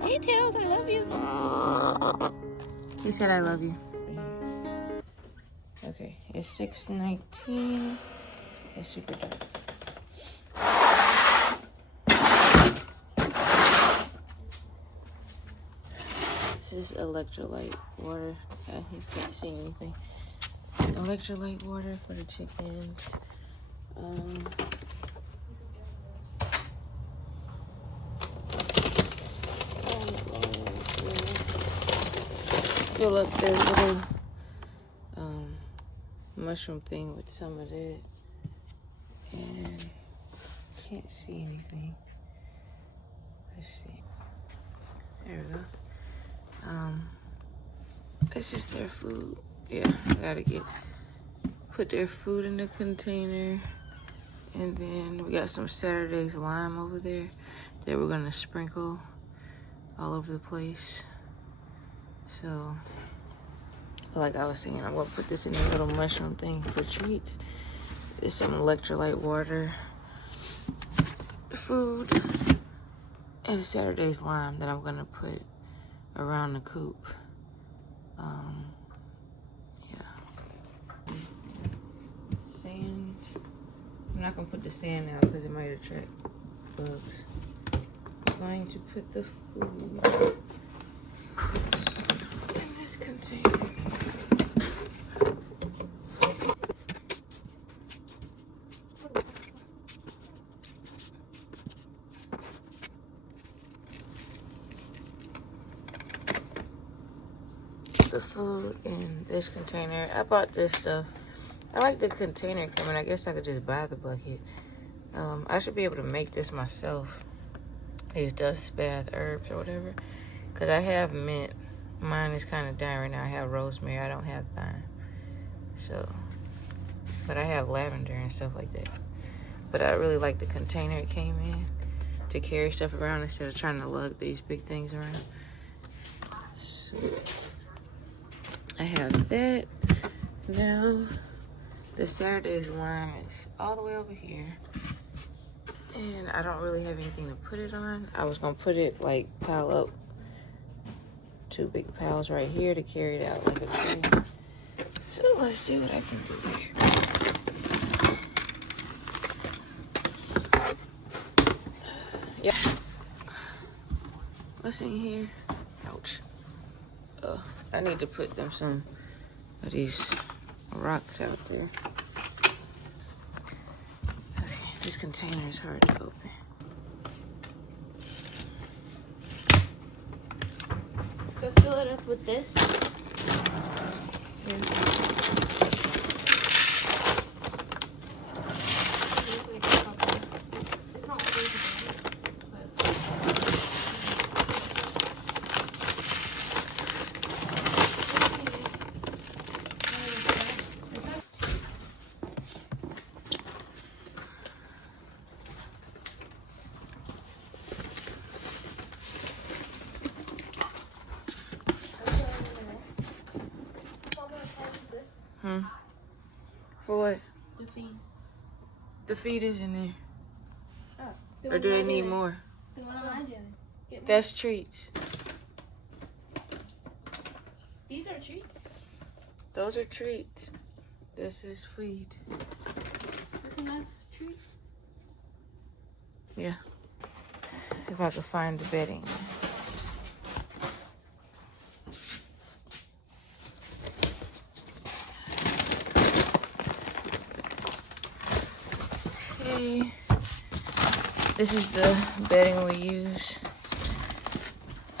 Hey, Tails, I love you. He said I love you. Okay, it's 6:19. It's super dark. This is electrolyte water. You can't see anything. Electrolyte water for the chickens. Fill up their little mushroom thing with some of it. And can't see anything. Let's see. There we go. This is their food. Yeah, I gotta put their food in the container. And then we got some Saturday's lime over there that we're gonna sprinkle all over the place. So, like I was saying, I'm gonna put this in a little mushroom thing for treats. There's some electrolyte water, food, and Saturday's lime that I'm gonna put around the coop. Yeah. Sand. I'm not gonna put the sand out because it might attract bugs. I'm going to put the food in this container. The food in this container. I bought this stuff. I like the container coming. I guess I could just buy the bucket. I should be able to make this myself. These dust bath herbs or whatever. Because I have mint. Mine is kind of dying right now. I have rosemary. I don't have thyme. So, but I have lavender and stuff like that. But I really like the container it came in to carry stuff around instead of trying to lug these big things around. So, I have that. Now, the Saturday's lime is all the way over here. And I don't really have anything to put it on. I was gonna put it like pile up 2 big piles right here to carry it out like a tree. So let's see what I can do here. Yep. What's in here? Ouch. I need to put them some of these rocks out there. Okay, this container is hard to open. So fill it up with this. For what? The feed. The feed is in there. Oh. Or do they need more? Then what am I doing? That's treats. These are treats? Those are treats. This is feed. That's enough treats? Yeah. If I could find the bedding. Okay. This is the bedding we use.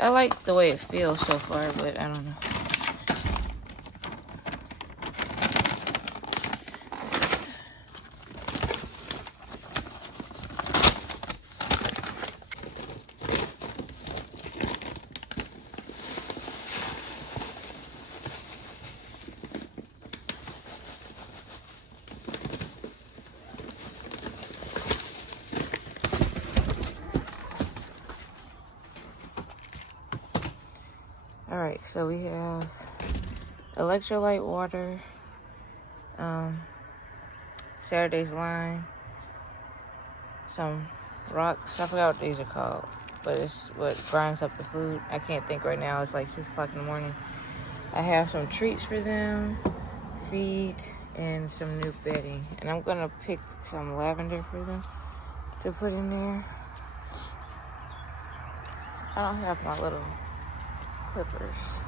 I like the way it feels so far, but I don't know. Alright, so we have electrolyte water, Saturday's lime, some rocks. I forgot what these are called, but it's what grinds up the food. I can't think right now. It's like 6 o'clock in the morning. I have some treats for them, feed, and some new bedding. And I'm gonna pick some lavender for them to put in there. I don't have my little clippers.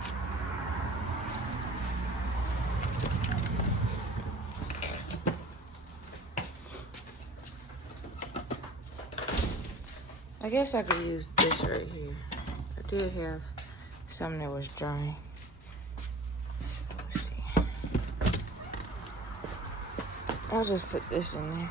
I guess I could use this right here. I did have some that was drying. Let's see. I'll just put this in there.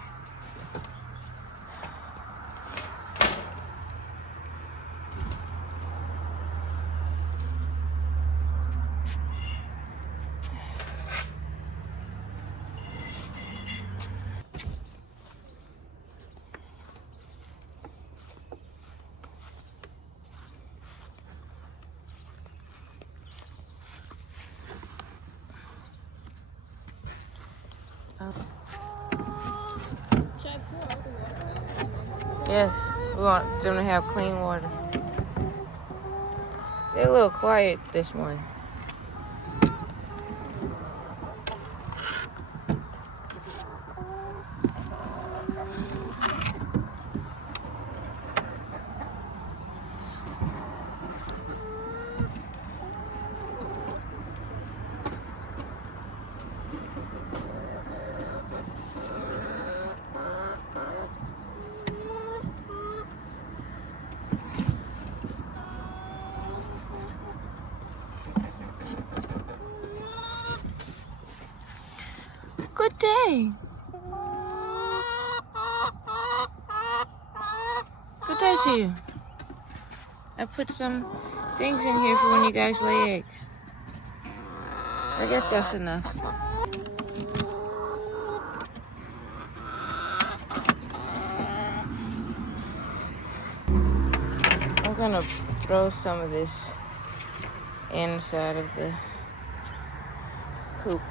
Yes, we want them to have clean water. They're a little quiet this morning. Good day. Good day to you. I put some things in here for when you guys lay eggs. I guess that's enough. I'm gonna throw some of this inside of the coop.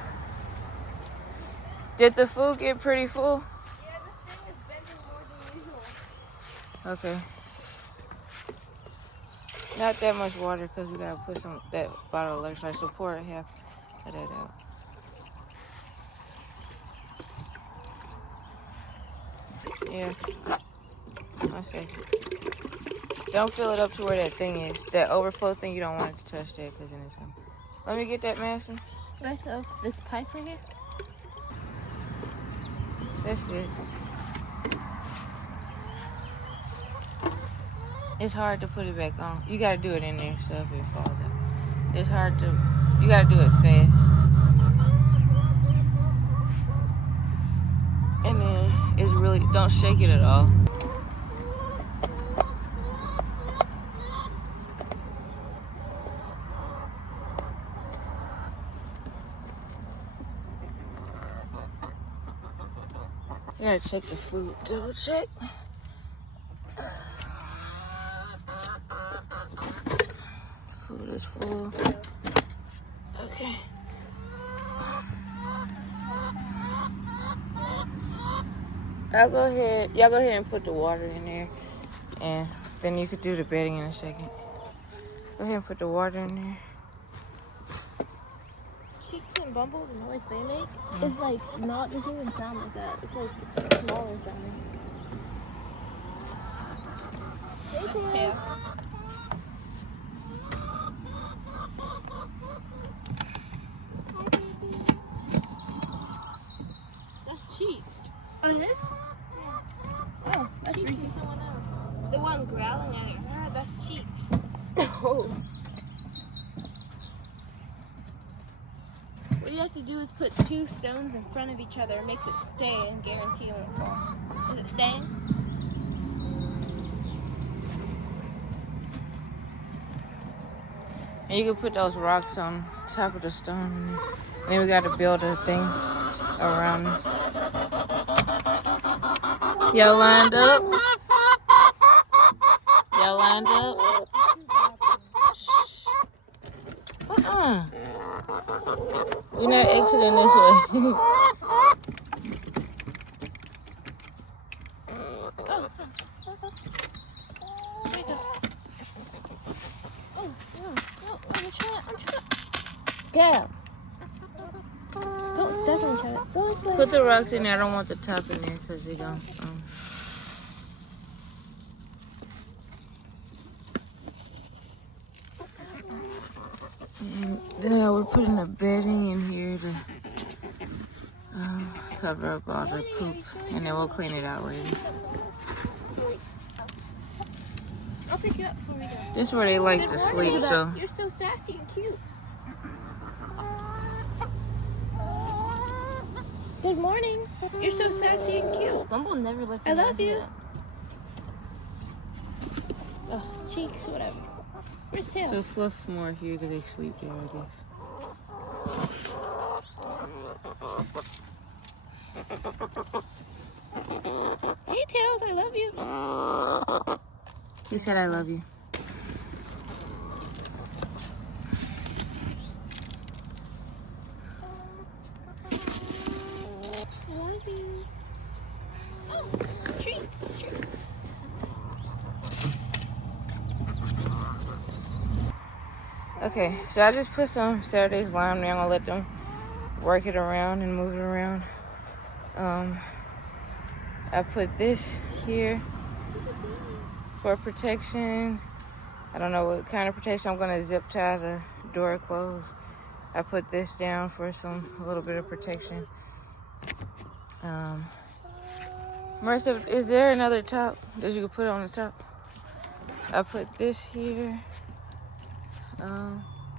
Did the food get pretty full? Yeah, this thing is bending more than usual. Okay. Not that much water because we gotta put some that bottle of electrolyte. So pour half of that out. Yeah. 1 second. Don't fill it up to where that thing is. That overflow thing, you don't want it to touch that because then it's gonna. Let me get that, Madison. Rest of this pipe right here? That's good. It's hard to put it back on. You gotta do it in there so if it falls out. It's hard to, you gotta do it fast. And then it's really, don't shake it at all. You gotta check the food. Double check. Food is full. Okay. Y'all go ahead and put the water in there. And then you could do the bedding in a second. Go ahead and put the water in there. Cheeks and Bumble, the noise they make, is like not, doesn't even sound like that. It's like smaller sounding. That's tails. That's Cheeks. Oh, it is? Yeah. Oh, that's Cheeks is someone else. The one growling at her, that's Cheeks. Oh. What you have to do is put 2 stones in front of each other. It makes it stay and guarantee it won't fall. Is it staying? And you can put those rocks on top of the stone. And then we got to build a thing around it. Y'all lined up? Y'all lined up? Shh. You're not exiting this way. Oh, there you go. Oh, no, I'm trying. Go. Don't step on each other. Go this way. Put the rocks in there. I don't want the top in there because they don't. And we're putting the bedding in here to cover up all the poop, and then we'll clean it out later. I'll pick you up before we go. This is where they like to sleep, so. You're so sassy and cute. Good morning. You're so sassy and cute. Bumble never lets I love you. Oh, cheeks, whatever. Where's Tail? So fluff more here because they sleep there, I guess. Hey, Tails, I love you. He said I love you. I love you. Oh, treats. Okay, so I just put some Saturday's lime there. I'm gonna let them work it around and move it around. I put this here for protection. I don't know what kind of protection. I'm gonna zip tie the door closed. I put this down for a little bit of protection. Marissa, is there another top that you could put on the top? I put this here.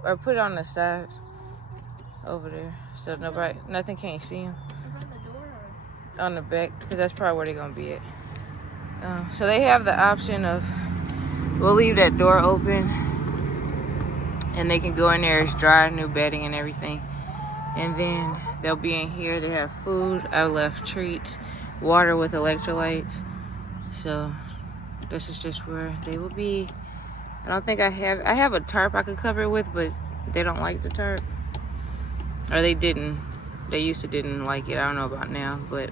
Or put it on the side over there so nothing can't see them. Around the door or? On the back, because that's probably where they're gonna be at. So they have the option of, we'll leave that door open and they can go in there. It's dry, new bedding and everything, and then they'll be in here. They have food. I left treats, water with electrolytes. So this is just where they will be. I don't think I have a tarp I could cover it with, but they don't like the tarp. Or they didn't. They used to didn't like it. I don't know about now, but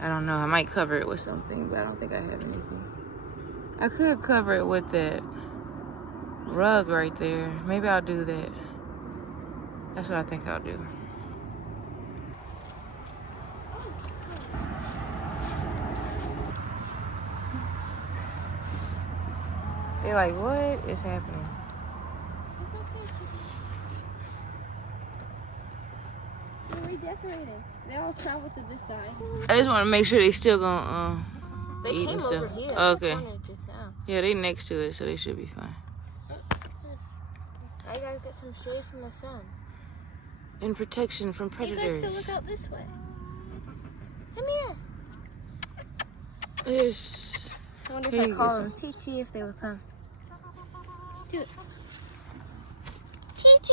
I don't know. I might cover it with something, but I don't think I have anything. I could cover it with that rug right there. Maybe I'll do that. That's what I think I'll do. They're like, what is happening? It's okay. They're redecorated. They all travel to this side. I just want to make sure they still gonna They eat came and over stuff. here. Okay. Just now. Yeah, they next to it, so they should be fine. I gotta get some shade from the sun. And protection from You guys predators. can look out this way. Come here. There's. I wonder Here if I you call go, them TT if they would come. Do it. TT.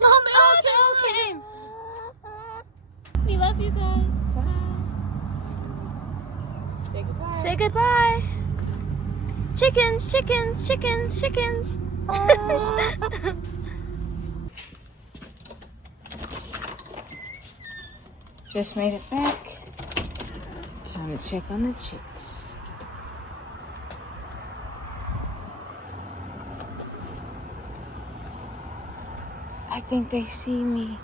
No, Oh, they all came. We love you guys. Say goodbye. Say goodbye. Chickens. Just made it back. Time to check on the chicks. I think they see me.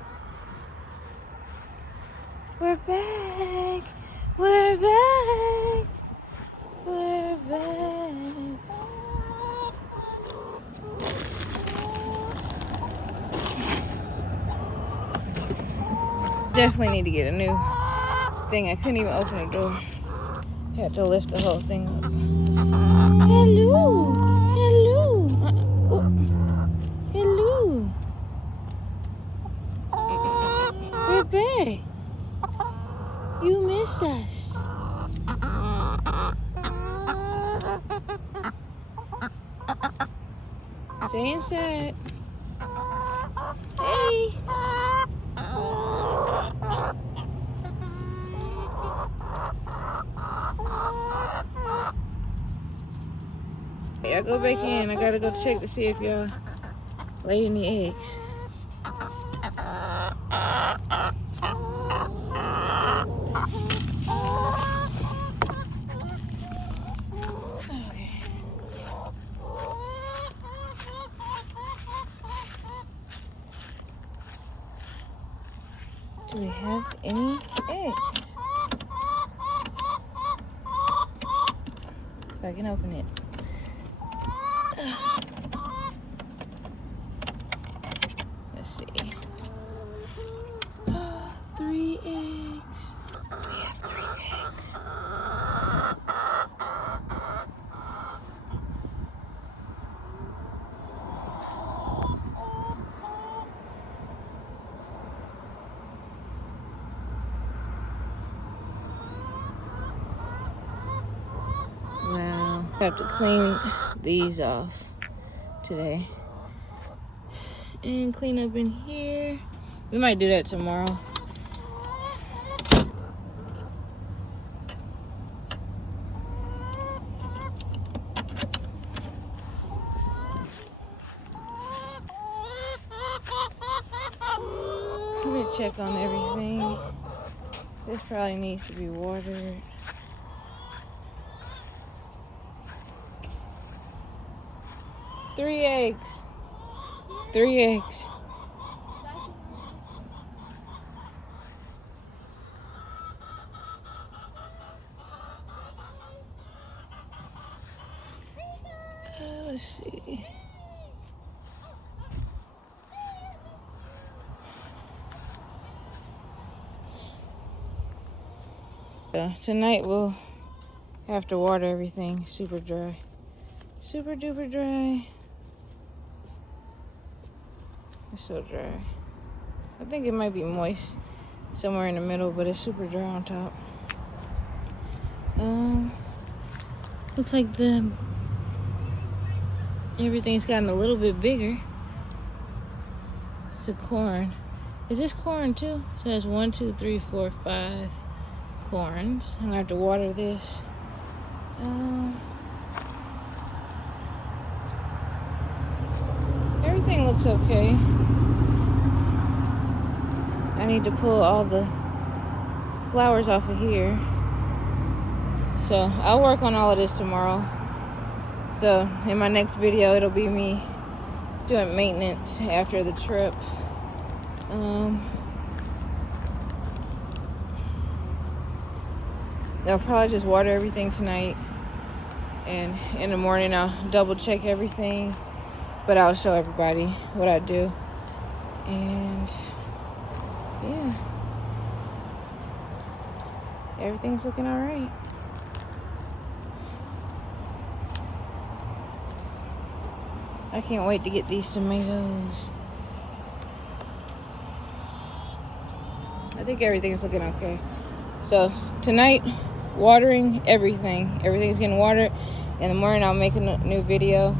We're back. We're back. We're back. Definitely need to get a new thing. I couldn't even open the door. Had to lift the whole thing up. Hello. Hello. We're back. You miss us. Stay inside. Hey. Hey, I go back in. I gotta go check to see if y'all laid any eggs. Do we have any eggs? If I can open it. Let's see. 3 eggs. We have 3 eggs. Wow. I have to clean these off today. And clean up in here. We might do that tomorrow. Let me check on everything. This probably needs to be watered. Three eggs. 3 eggs. Let's see. Tonight we'll have to water everything super dry. Super duper dry. It's so dry. I think it might be moist somewhere in the middle, but it's super dry on top. Looks like everything's gotten a little bit bigger. It's the corn. Is this corn too? So it has 1, 2, 3, 4, 5 corns. I'm gonna have to water this. Everything looks okay. I need to pull all the flowers off of here. So I'll work on all of this tomorrow. So in my next video, it'll be me doing maintenance after the trip. I'll probably just water everything tonight. And in the morning, I'll double check everything. But I'll show everybody what I do. And yeah, everything's looking all right. I can't wait to get these tomatoes. I think everything's looking okay. So tonight, watering everything. Everything's getting watered. In the morning, I'll make a new video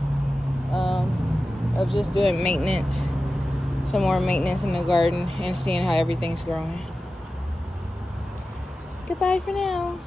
of just doing maintenance. Some more maintenance in the garden and seeing how everything's growing. Goodbye for now.